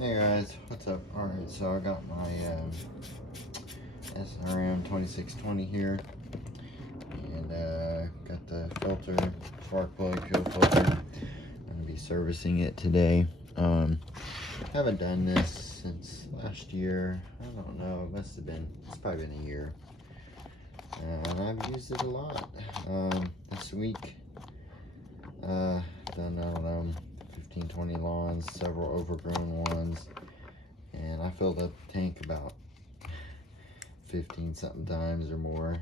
Hey guys, what's up? Alright, so I got my SRM-2620 here, and got the filter, spark plug, fuel filter. I'm going to be servicing it today. Haven't done this since last year. I don't know, it's probably been a year. And I've used it a lot. This week, done, I don't know, 15, 20 lawns, several overgrown ones, and I filled up the tank about 15 something times or more,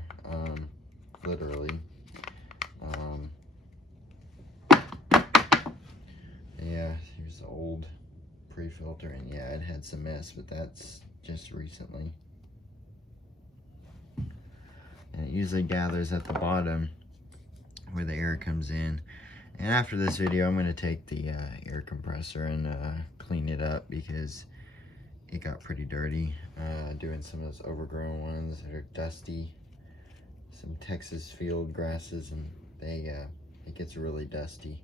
literally. Yeah, here's the old pre-filter, and yeah, it had some mess, but that's just recently. And it usually gathers at the bottom where the air comes in. And after this video, I'm going to take the air compressor and clean it up because it got pretty dirty doing some of those overgrown ones that are dusty. Some Texas field grasses, and it gets really dusty.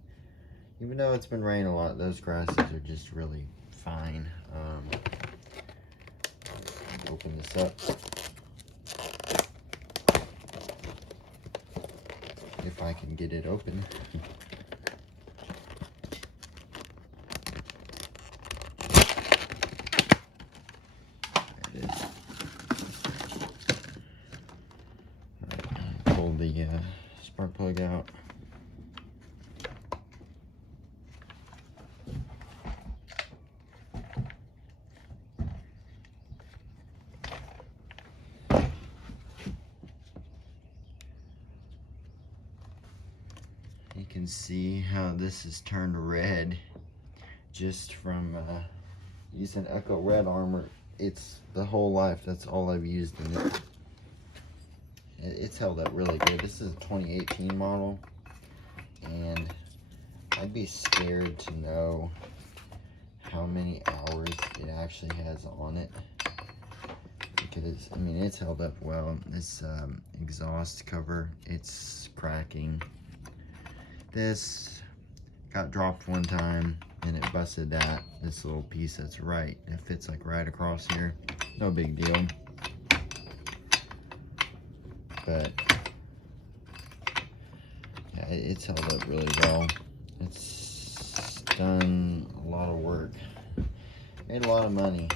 Even though it's been raining a lot, those grasses are just really fine. Open this up. If I can get it open. There it is. Right, pull the spark plug out. You can see how this is turned red just from using Echo Red Armor. It's the whole life, that's all I've used in it. It's held up really good. This is a 2018 model, and I'd be scared to know how many hours it actually has on it, because I mean, it's held up well. This exhaust cover, it's cracking. This got dropped one time and it busted this little piece that's right. It fits like right across here. No big deal. But yeah, it's held up really well. It's done a lot of work. Made a lot of money.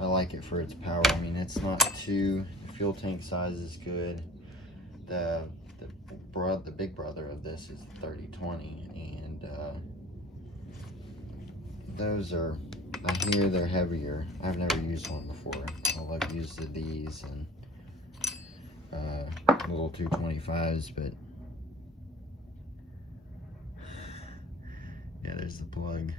I like it for its power. I mean, it's not too, the fuel tank size is good. The big brother of this is 3020, and those are, I hear they're heavier. I've never used one before. All I've used are these and little 225s, but yeah, there's the plug.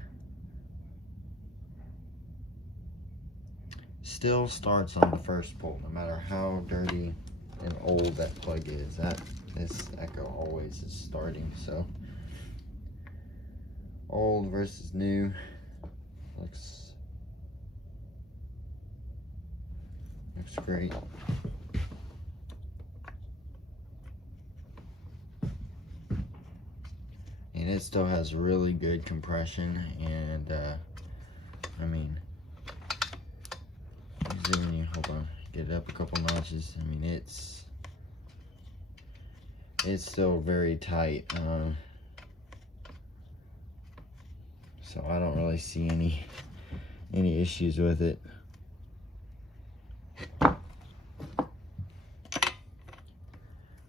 Still starts on the first pull, no matter how dirty and old that plug is. This Echo always is starting. So old versus new, looks great. And it still has really good compression, and I mean, hold on, get it up a couple notches. I mean, it's still very tight, so I don't really see any issues with it. I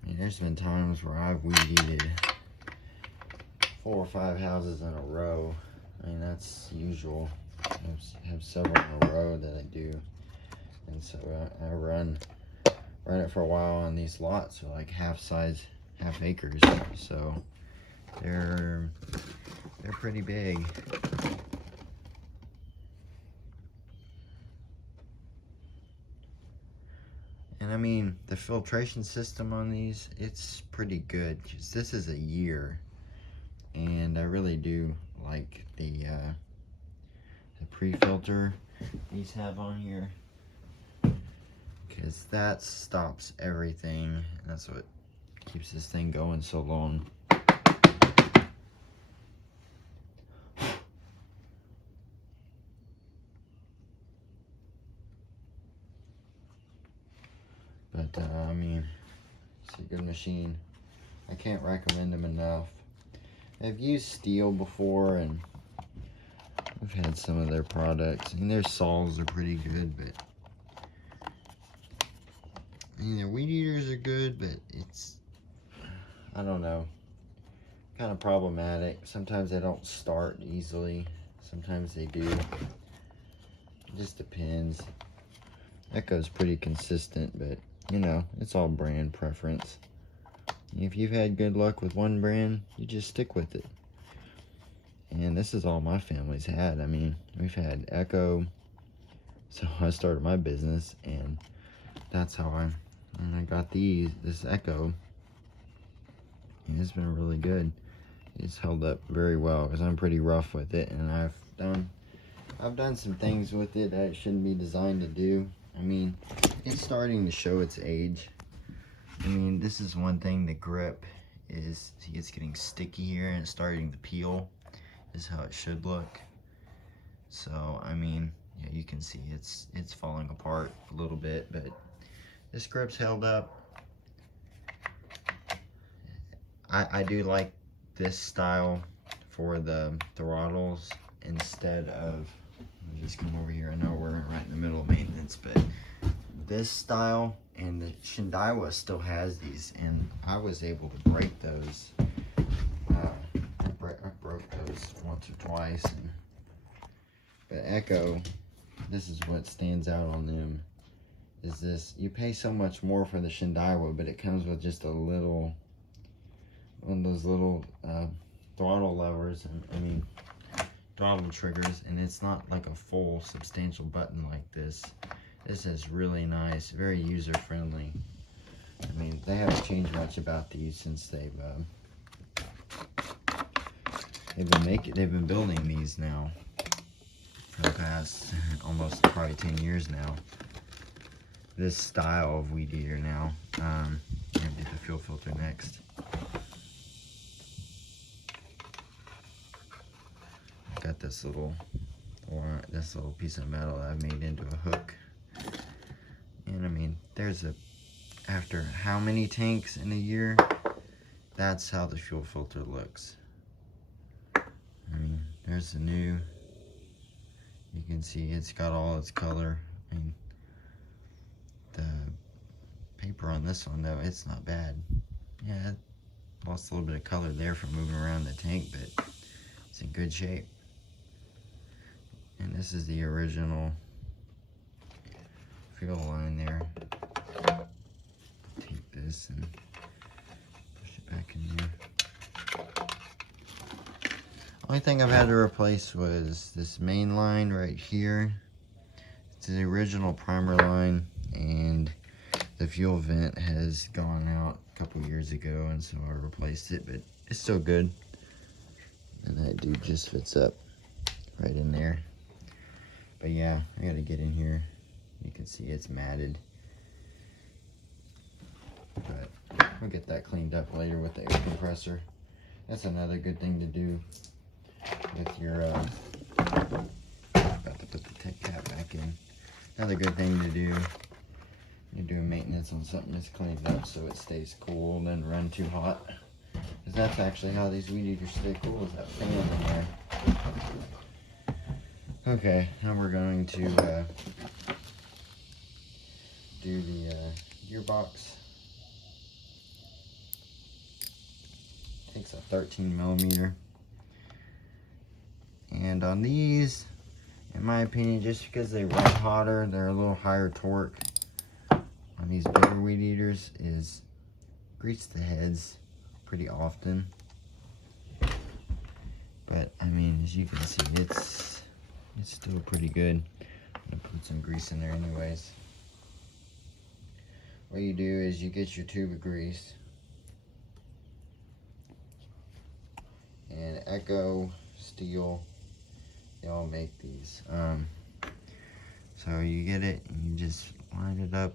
mean, there's been times where I've weed eated 4 or 5 houses in a row. I mean, that's usual. I have several in a row that I do, and so I run it for a while on these lots, so like half acres, so they're pretty big. And I mean, the filtration system on these, it's pretty good, because this is a year, and I really do like the pre-filter these have on here, because that stops everything, and that's what keeps this thing going so long. It's a good machine. I can't recommend them enough. I've used steel before, and I've had some of their products, and their saws are pretty good, but I mean, their weed eaters are good, but it's, I don't know, kind of problematic. Sometimes they don't start easily, sometimes they do. It just depends. Echo's pretty consistent, but you know, it's all brand preference. If you've had good luck with one brand, you just stick with it. And this is all my family's had. I mean, we've had Echo. So I started my business, and that's how I got this Echo. And it's been really good. It's held up very well because I'm pretty rough with it, and I've done some things with it that it shouldn't be designed to do. I mean, it's starting to show its age. I mean, this is one thing, the grip is, see, it's getting sticky here and it's starting to peel. This is how it should look. So, I mean, yeah, you can see it's falling apart a little bit, but this grip's held up. I do like this style for the throttles instead of, let me just come over here. I know we're right in the middle of maintenance, but this style, and the Shindaiwa still has these, and I was able to break those. I broke those once or twice. But Echo, this is what stands out on them, is this, you pay so much more for the Shindaiwa, but it comes with just a little, one of those little throttle levers, and I mean throttle triggers, and it's not like a full substantial button like this. This is really nice, very user friendly. I mean, they haven't changed much about these since they've been building these now for the past almost probably 10 years now. This style of weed eater now. I'm gonna do the fuel filter next. Got this little piece of metal that I've made into a hook. And I mean, after how many tanks in a year, that's how the fuel filter looks. I mean, there's the new, you can see it's got all its color. I mean, the paper on this one though, it's not bad. Yeah, it lost a little bit of color there from moving around the tank, but it's in good shape. And this is the original fuel line there. Take this and push it back in there. Only thing I've had to replace was this main line right here. It's the original primer line, and the fuel vent has gone out a couple years ago, and so I replaced it, but it's still good. And that dude just fits up right in there. But yeah, I gotta get in here. You can see it's matted. But we'll get that cleaned up later with the air compressor. That's another good thing to do with your, about to put the tech cap back in. Another good thing to do, you're doing maintenance on something that's cleaned up so it stays cool and doesn't run too hot. Because that's actually how these weed eaters stay cool, is that fan in there. Okay, now we're going to do the gearbox. Takes a 13mm. And on these, in my opinion, just because they run hotter, they're a little higher torque. On these bigger weed eaters is grease the heads pretty often. But I mean, as you can see, it's still pretty good. I'm gonna put some grease in there anyways. What you do is you get your tube of grease, and Echo, Steel, they all make these. So you get it and you just line it up.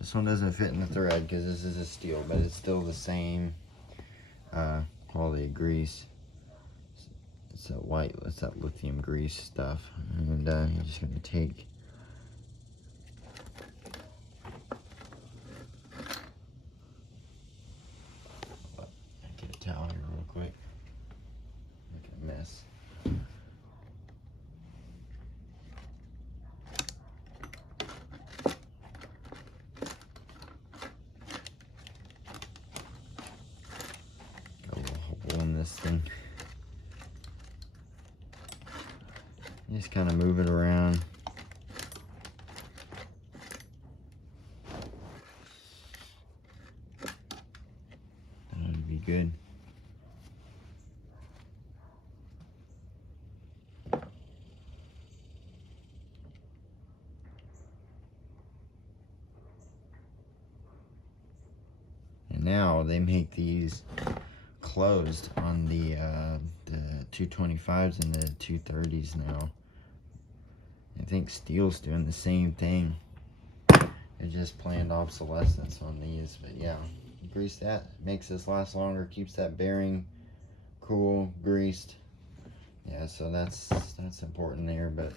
This one doesn't fit in the thread because this is a steel, but it's still the same quality of grease. It's that lithium grease stuff. And you're just gonna take piston. Just kind of move it around. That would be good. And now they make these closed on the 225s and the 230s now. I think Steel's doing the same thing. It's just planned obsolescence on these, but yeah, grease that, makes this last longer, keeps that bearing cool, greased. Yeah, so that's important there. But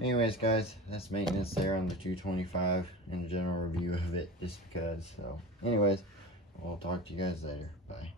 anyways, guys, that's maintenance there on the 225 and a general review of it, just because. So anyways, we'll talk to you guys later. Bye.